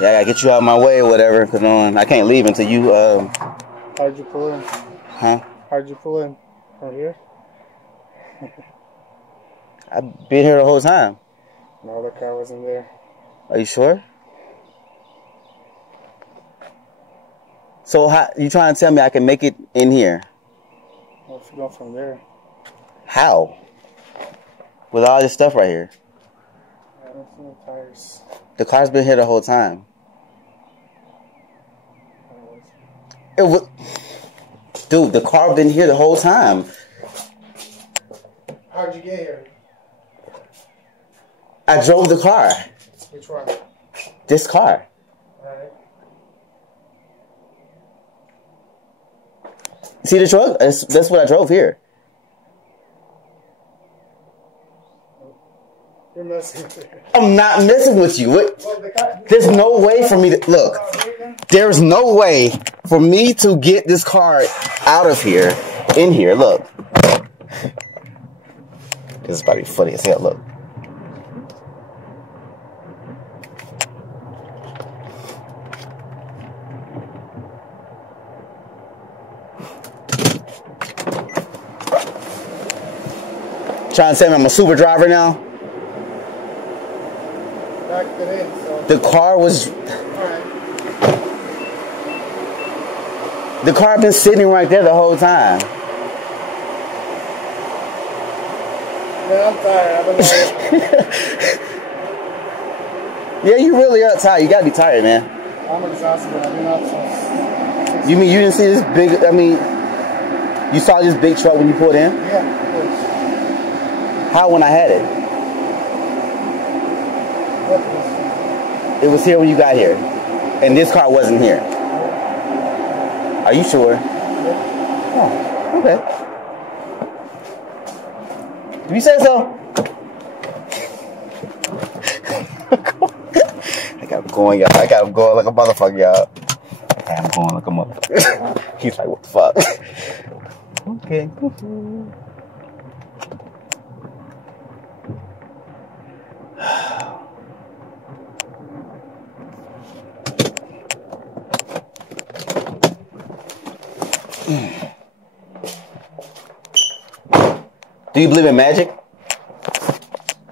Yeah, I gotta get you out of my way or whatever, because I can't leave until you, How'd you pull in? Huh? How'd you pull in? From here? I've been here the whole time. No, the car wasn't there. Are you sure? So how you trying to tell me I can make it in here? Well, if you go from there. How? With all this stuff right here. I don't see no tires. The car's been here the whole time. It was, dude, the car been here the whole time. How'd you get here? I drove the car. Which one? This car. Alright. See the truck? That's what I drove here. You're messing with me. I'm not messing with you. What? There's no way for me to look. There's no way for me to get this car out of here, in here. Look, this is about to be funny as hell. Look. Trying to tell me I'm a super driver now? Backed it in, so. The car was... Alright. The car been sitting right there the whole time. Man, I'm tired. I don't know. Yeah, you really are tired. You gotta be tired, man. I'm exhausted, but I've been out since... You mean you didn't see this big... I mean, you saw this big truck when you pulled in? Yeah, of course. How when I had it? What was It was here when you got here. And this car wasn't here. Are you sure? Oh, okay. Did you say so? I got him going, y'all. I got him going like a motherfucker, y'all. I got him going like a motherfucker. He's like, what the fuck? Okay. Do you believe in magic?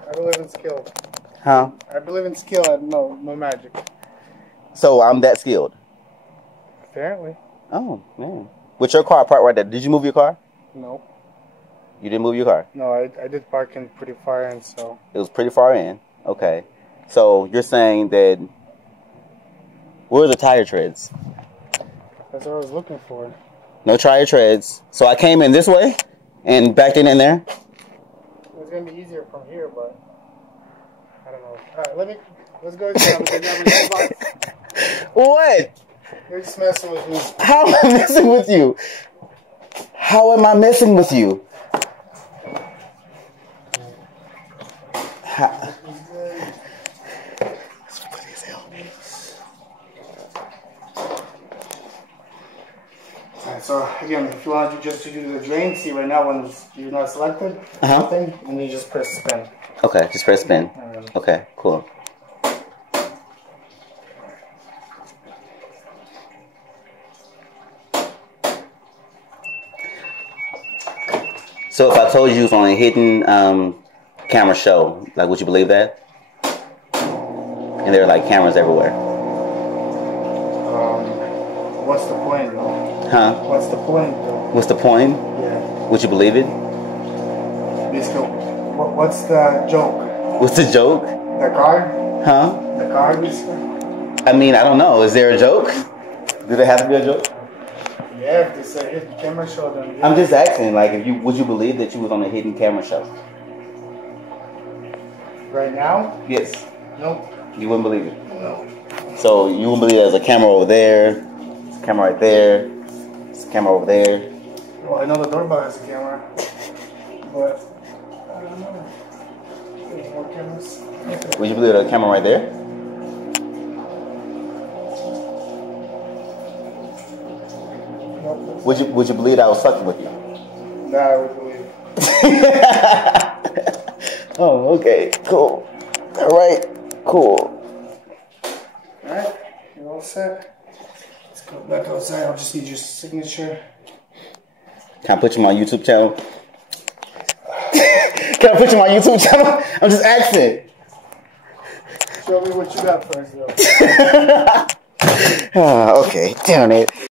I believe in skill. Huh? I believe in skill and no magic. So I'm that skilled? Apparently. Oh, man. With your car parked right there, did you move your car? No. You didn't move your car? No, I did park in pretty far in, so. It was pretty far in. Okay. So you're saying that... Where are the tire treads? That's what I was looking for. No tire treads. So I came in this way and backed in there? It's going to be easier from here, but... I don't know. Alright, let's go again. I'm going to grab my mailbox. What? You're just messing with me. How am I messing with you? How am I messing with you? How? Alright, so again, if you want to just do the drain, see right now when you're not selected, nothing, and you just press spin. Okay, just press spin. Okay, cool. So if I told you it was on a hidden camera show, like, would you believe that? And there are like cameras everywhere. What's the point, though? Huh? What's the point, though? What's the point? Yeah. Would you believe it? Basically, what's the joke? What's the joke? The car? Huh? The car, basically? I mean, I don't know. Is there a joke? Do there have to be a joke? Yeah, if they say hidden camera show, then yeah. I'm just asking, like, would you believe that you was on a hidden camera show? Right now? Yes. Nope. You wouldn't believe it? No. So you wouldn't believe there's a camera over there, there's a camera right there, there's a camera over there. Well, I know the doorbell has a camera, but I don't know. There's more cameras. Would you believe there's a camera right there? Nope. Would you believe I was fucking with you? Nah, I would believe. Oh, okay, cool. All right, cool. All right. set. Let's go back outside. I'll just need your signature. Can I put you on my YouTube channel? Can I put you on my YouTube channel? I'm just asking. Show me what you got first, though. Okay, damn it.